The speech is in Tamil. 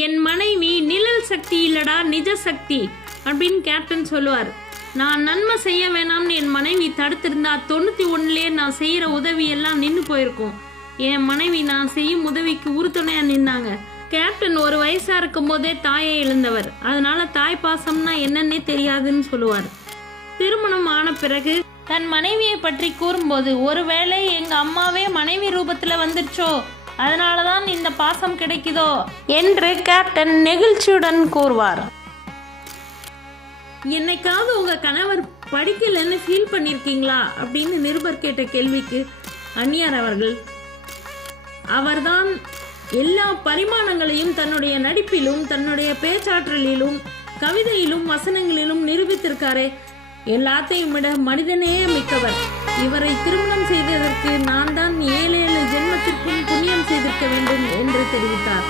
என் மனைவி நிழல் சக்தி இல்லடா நிஜ சக்தி அப்படின்னு கேப்டன் சொல்லுவார். நான் நன்மை செய்ய வேணாம்னு என் மனைவி தடுத்திருந்தா 91லேயே நான் செய்கிற உதவி எல்லாம் நின்று போயிருக்கும். என் மனைவி நான் செய்யும் உதவிக்கு உறுதுணையாக நின்னாங்க. கேப்டன் ஒரு வயசாக இருக்கும் போதே தாயை இழந்தவர். அதனால தாய் பாசம்னா என்னன்னே தெரியாதுன்னு சொல்லுவார். திருமணம் ஆன பிறகு தன் மனைவியை பற்றி கூறும்போது, ஒருவேளை எங்க அம்மாவே மனைவி ரூபத்துல வந்துருச்சோ, அதனாலதான் இந்த பாசம் கிடைக்குதோ என்று கேப்டன் நெகிழ்ச்சியுடன் கூறுவார். என்னைக்காவது உங்க கணவர் படிக்கலன்னு ஃபீல் பண்ணிருக்கீங்களா அப்படின்னு நிருபர் கேட்ட கேள்விக்கு அந்நியார் அவர்தான் எல்லா பரிமாணங்களையும் தன்னுடைய நடிப்பிலும் தன்னுடைய பேச்சாற்றலிலும் கவிதையிலும் வசனங்களிலும் நிரூபித்திருக்காரே, எல்லாத்தையும் விட மனிதனே மிக்கவர். இவரை திருமணம் செய்ததற்கு நான் தான் 7 ஜென்மத்திற்கும் புண்ணியம் செய்திருக்க வேண்டும் என்று தெரிவித்தார்.